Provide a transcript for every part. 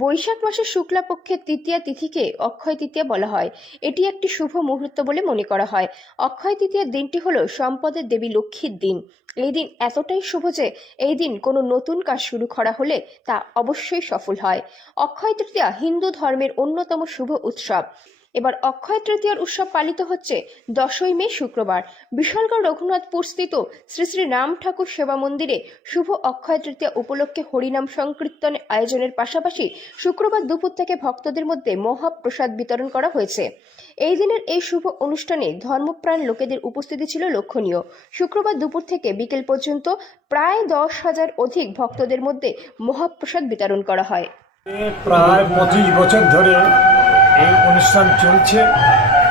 বৈশাখ মাসের শুক্লাপক্ষের তৃতীয়া তিথিকে অক্ষয় তৃতীয়া বলা হয়। এটি একটি শুভ মুহূর্ত বলে মনে করা হয়। অক্ষয় তৃতীয়ার দিনটি হলো সম্পদের দেবী লক্ষ্মীর দিন। এই দিন এতটাই শুভ যে এই দিন কোনো নতুন কাজ শুরু করা হলে তা অবশ্যই সফল হয়। অক্ষয় তৃতীয়া হিন্দু ধর্মের অন্যতম শুভ উৎসব। এবার অক্ষয় তৃতীয়ার উৎসব পালিত হচ্ছে 10ই মে শুক্রবার বিশালগড় রঘুনাথপুর স্থিত শ্রী শ্রী রাম ঠাকুর সেবা মন্দিরে শুভ অক্ষয় তৃতীয়া উপলক্ষে হরিনাম সংকীর্তন আয়োজনের পাশাপাশি শুক্রবার দুপুর থেকে ভক্তদের মধ্যে মহাপ্রসাদ বিতরণ করা হয়েছে। এই দিনের এই শুভ অনুষ্ঠানে ধর্মপ্রাণ লোকেদের উপস্থিতি ছিল লক্ষণীয়। শুক্রবার দুপুর থেকে বিকেল পর্যন্ত প্রায় 10,000 অধিক ভক্তদের মধ্যে মহাপ্রসাদ বিতরণ করা হয়। প্রায় 25 বছর ধরে এই অনুষ্ঠান চলছে।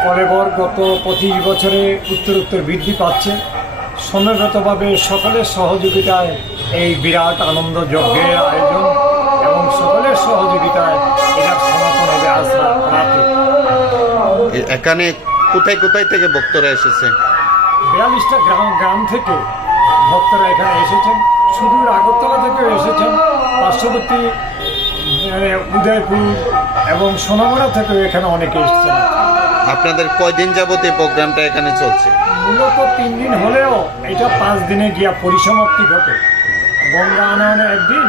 কলেবর গত 25 বছরে উত্তরোত্তর বৃদ্ধি পাচ্ছে। সমবেতভাবে সকলের সহযোগিতায় এই বিরাট আনন্দ যজ্ঞের আয়োজন এবং সকলের সহযোগিতায় এরা সনাতন হবে আজ রাতে। এখানে কোথায় কোথায় থেকে ভক্তরা এসেছে? 42টা গ্রাম থেকে ভক্তরা এখানে এসেছেন। সুদূর আগরতলা থেকেও এসেছেন, পার্শ্ববর্তী উদয়পুর এবং সোনামুড়া থেকেও এখানে অনেকে এসেছেন। আপনাদের কয়দিন যাবত এই প্রোগ্রামটা এখানে চলছে? মূলত 3 দিন হলেও এটা 5 দিনে গিয়া পরিসমাপ্তি ঘটে। গঙ্গা আনয়নে 1 দিন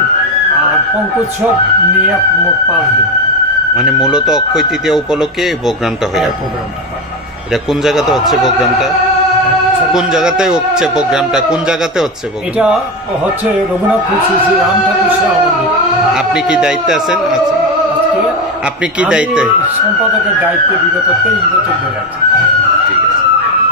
আর পঙ্কোৎসব নিয়ে 5 দিন। মানে মূলত অক্ষয় তৃতীয়া উপলক্ষে এই প্রোগ্রামটা হয়ে যাবে। এটা কোন জায়গাতে হচ্ছে প্রোগ্রামটা? কোন জায়গাতে হচ্ছে প্রোগ্রামটা? কোন জায়গাতে হচ্ছে প্রোগ্রাম? এটা হচ্ছে রঘুনাথপুর শ্রী শ্রী রাম ঠাকুর সেবা মন্দির। আপনি কি দায়িত্বে আছেন? আচ্ছা, আজকে আপনি কি দায়িত্বে? সম্পাদকের দায়িত্বে বিগত 23 বছর ধরে আছে।